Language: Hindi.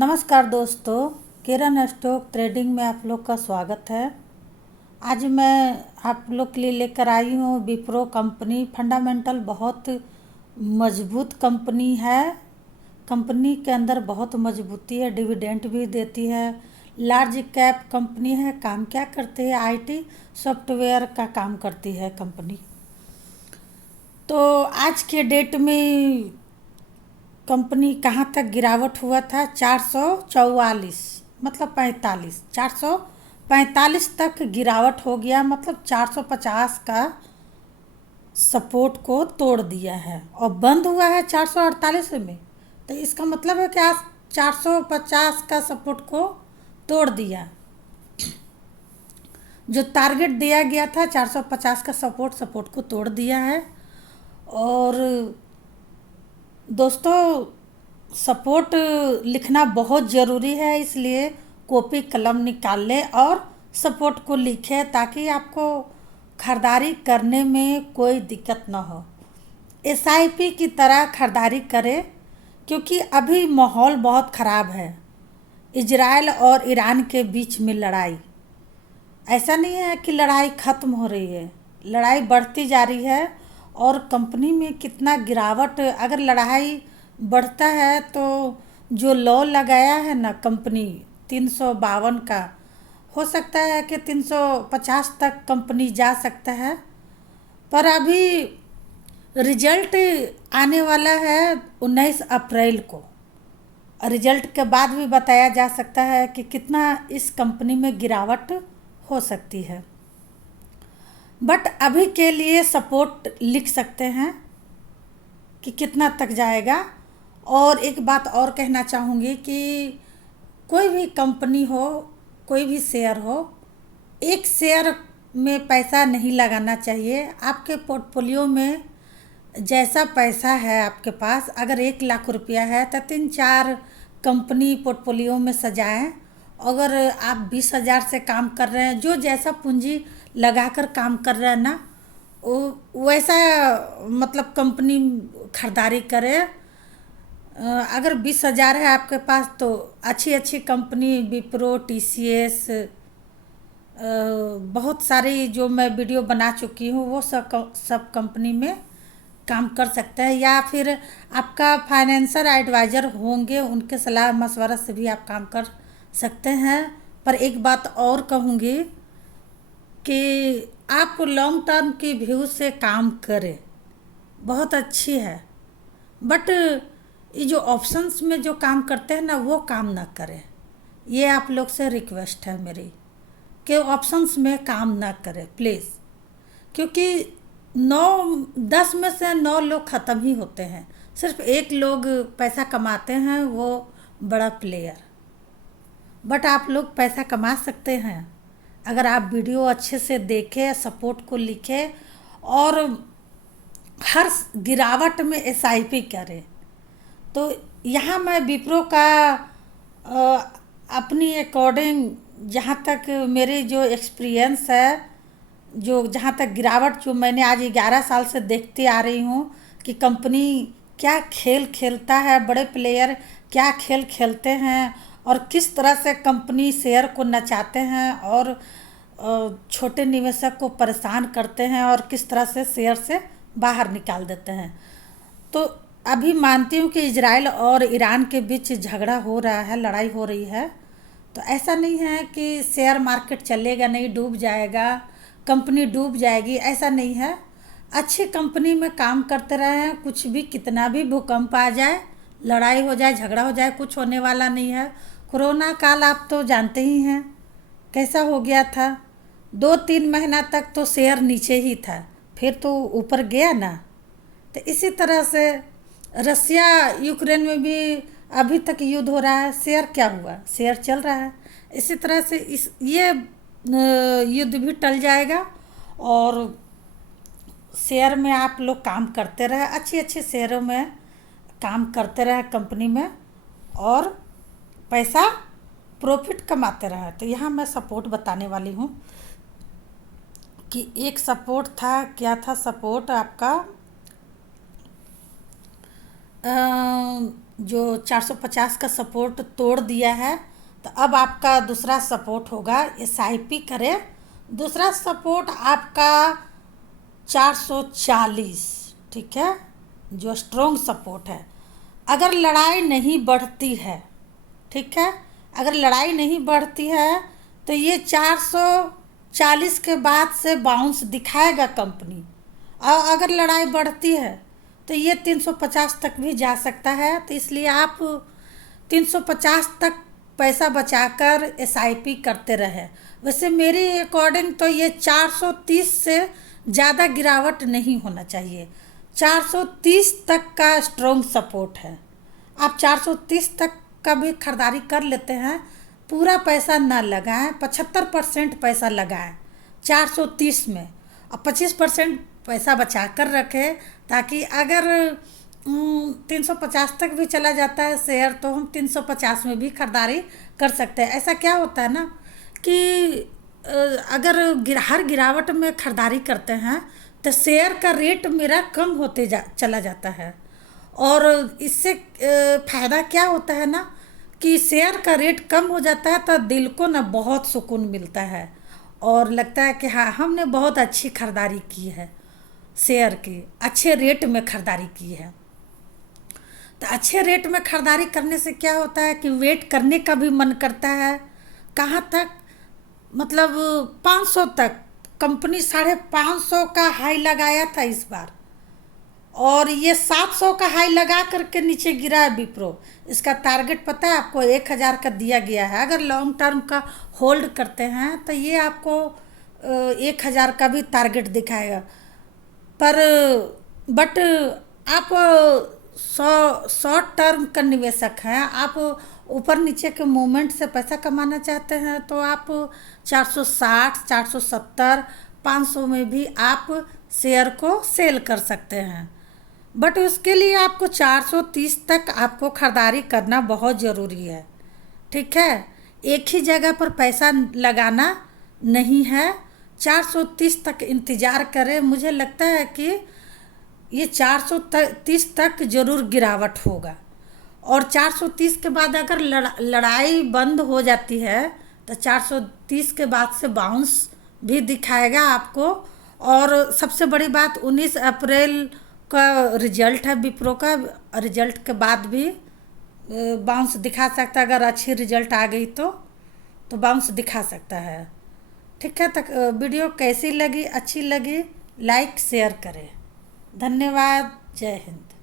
नमस्कार दोस्तों, किरण स्टॉक ट्रेडिंग में आप लोग का स्वागत है। आज मैं आप लोग के लिए लेकर आई हूँ विप्रो कंपनी। फंडामेंटल बहुत मजबूत कंपनी है। कंपनी के अंदर बहुत मजबूती है, डिविडेंड भी देती है। लार्ज कैप कंपनी है। काम क्या करती है? आईटी सॉफ्टवेयर का काम करती है कंपनी। तो आज के डेट में कंपनी कहाँ तक गिरावट हुआ था? 444 मतलब 45, 445 तक गिरावट हो गया, मतलब 450 का सपोर्ट को तोड़ दिया है और बंद हुआ है 448 में। तो इसका मतलब है कि आज 450 का सपोर्ट को तोड़ दिया। जो टारगेट दिया गया था 450 का सपोर्ट को तोड़ दिया है। और दोस्तों, सपोर्ट लिखना बहुत ज़रूरी है, इसलिए कॉपी कलम निकाल लें और सपोर्ट को लिखें ताकि आपको खरीदारी करने में कोई दिक्कत ना हो। एसआईपी की तरह खरीदारी करें, क्योंकि अभी माहौल बहुत ख़राब है। इजराइल और ईरान के बीच में लड़ाई, ऐसा नहीं है कि लड़ाई ख़त्म हो रही है, लड़ाई बढ़ती जा रही है। और कंपनी में कितना गिरावट, अगर लड़ाई बढ़ता है तो जो लॉ लगाया है ना कंपनी 352 का, हो सकता है कि 350 तक कंपनी जा सकता है। पर अभी रिजल्ट आने वाला है 19 अप्रैल को। रिजल्ट के बाद भी बताया जा सकता है कि कितना इस कंपनी में गिरावट हो सकती है। बट अभी के लिए सपोर्ट लिख सकते हैं कि कितना तक जाएगा। और एक बात और कहना चाहूँगी कि कोई भी कंपनी हो, कोई भी शेयर हो, एक शेयर में पैसा नहीं लगाना चाहिए। आपके पोर्टफोलियो में जैसा पैसा है आपके पास, अगर 1 लाख रुपया है तो 3-4 कंपनी पोर्टफोलियो में सजाएं। अगर आप 20,000 से काम कर रहे हैं, जो जैसा पूंजी लगाकर काम कर रहे हैं ना, वो वैसा मतलब कंपनी खरीदारी करें। अगर 20,000 है आपके पास तो अच्छी अच्छी कंपनी विप्रो, टीसीएस, बहुत सारी जो मैं वीडियो बना चुकी हूँ वो सब कंपनी में काम कर सकते हैं। या फिर आपका फाइनेंशियल एडवाइज़र होंगे, उनके सलाह मशवरा से भी आप काम कर सकते हैं। पर एक बात और कहूँगी कि आप लॉन्ग टर्म की व्यू से काम करें, बहुत अच्छी है। बट ये जो ऑप्शंस में जो काम करते हैं ना, वो काम ना करें। ये आप लोग से रिक्वेस्ट है मेरी कि ऑप्शंस में काम ना करें प्लीज़, क्योंकि 10 में से 9 लोग ख़त्म ही होते हैं। सिर्फ एक लोग पैसा कमाते हैं, वो बड़ा प्लेयर। बट आप लोग पैसा कमा सकते हैं अगर आप वीडियो अच्छे से देखें, सपोर्ट को लिखें और हर गिरावट में एसआईपी करें। तो यहाँ मैं विप्रो का अपनी अकॉर्डिंग, जहाँ तक मेरी जो एक्सपीरियंस है, जो जहाँ तक गिरावट जो मैंने आज 11 साल से देखती आ रही हूँ कि कंपनी क्या खेल खेलता है, बड़े प्लेयर क्या खेल खेलते हैं और किस तरह से कंपनी शेयर को नचाते हैं और छोटे निवेशक को परेशान करते हैं और किस तरह से शेयर से बाहर निकाल देते हैं। तो अभी मानती हूँ कि इजराइल और ईरान के बीच झगड़ा हो रहा है, लड़ाई हो रही है। तो ऐसा नहीं है कि शेयर मार्केट चलेगा नहीं, डूब जाएगा, कंपनी डूब जाएगी, ऐसा नहीं है। अच्छी कंपनी में काम करते रहें, कुछ भी कितना भी भूकंप आ जाए, लड़ाई हो जाए, झगड़ा हो जाए, कुछ होने वाला नहीं है। कोरोना काल आप तो जानते ही हैं कैसा हो गया था। 2-3 महीना तक तो शेयर नीचे ही था, फिर तो ऊपर गया ना। तो इसी तरह से रसिया यूक्रेन में भी अभी तक युद्ध हो रहा है, शेयर क्या हुआ? शेयर चल रहा है। इसी तरह से ये युद्ध भी टल जाएगा और शेयर में आप लोग काम करते रहे, अच्छी अच्छी शेयरों में काम करते रहे कंपनी में और पैसा प्रॉफिट कमाते रहे। तो यहाँ मैं सपोर्ट बताने वाली हूँ कि एक सपोर्ट था, क्या था सपोर्ट आपका, जो 450 का सपोर्ट तोड़ दिया है, तो अब आपका दूसरा सपोर्ट होगा SIP करें। दूसरा सपोर्ट आपका 440, ठीक है, जो स्ट्रॉन्ग सपोर्ट है। अगर लड़ाई नहीं बढ़ती है, ठीक है, अगर लड़ाई नहीं बढ़ती है तो ये 440 के बाद से बाउंस दिखाएगा कंपनी। और अगर लड़ाई बढ़ती है तो ये 350 तक भी जा सकता है। तो इसलिए आप 350 तक पैसा बचाकर SIP करते रहे। वैसे मेरी अकॉर्डिंग तो ये 430 से ज़्यादा गिरावट नहीं होना चाहिए। 430 तक का स्ट्रॉन्ग सपोर्ट है। आप 430 तक का भी खरीदारी कर लेते हैं, पूरा पैसा ना लगाएं, 75% पैसा लगाएं 430 में, और 25% पैसा बचा कर रखें, ताकि अगर 350 तक भी चला जाता है शेयर तो हम 350 में भी खरीदारी कर सकते हैं। ऐसा क्या होता है ना कि अगर हर गिरावट में खरीदारी करते हैं तो शेयर का रेट मेरा कम होते चला जाता है। और इससे फ़ायदा क्या होता है ना कि शेयर का रेट कम हो जाता है तो दिल को ना बहुत सुकून मिलता है और लगता है कि हाँ, हमने बहुत अच्छी खरीदारी की है, शेयर की अच्छे रेट में खरीदारी की है। तो अच्छे रेट में खरीदारी करने से क्या होता है कि वेट करने का भी मन करता है। कहाँ तक, मतलब 500 तक। कंपनी 550 का हाई लगाया था इस बार, और ये 700 का हाई लगा करके नीचे गिरा है विप्रो। इसका टारगेट पता है आपको 1000 का दिया गया है। अगर लॉन्ग टर्म का होल्ड करते हैं तो ये आपको 1000 का भी टारगेट दिखाएगा। पर बट आप शॉर्ट टर्म का निवेशक हैं, आप ऊपर नीचे के मूवमेंट से पैसा कमाना चाहते हैं तो आप 460, 470, 500 में भी आप शेयर को सेल कर सकते हैं। बट उसके लिए आपको 430 तक आपको खरीदारी करना बहुत ज़रूरी है, ठीक है। एक ही जगह पर पैसा लगाना नहीं है, 430 तक इंतज़ार करें। मुझे लगता है कि ये 430 तक ज़रूर गिरावट होगा, और 430 के बाद अगर लड़ाई बंद हो जाती है तो 430 के बाद से बाउंस भी दिखाएगा आपको। और सबसे बड़ी बात 19 अप्रैल का रिजल्ट है विप्रो का, रिजल्ट के बाद भी बाउंस दिखा सकता है। अगर अच्छी रिजल्ट आ गई तो बाउंस दिखा सकता है, ठीक है। तक वीडियो कैसी लगी, अच्छी लगी, लाइक शेयर करें। धन्यवाद। जय हिंद।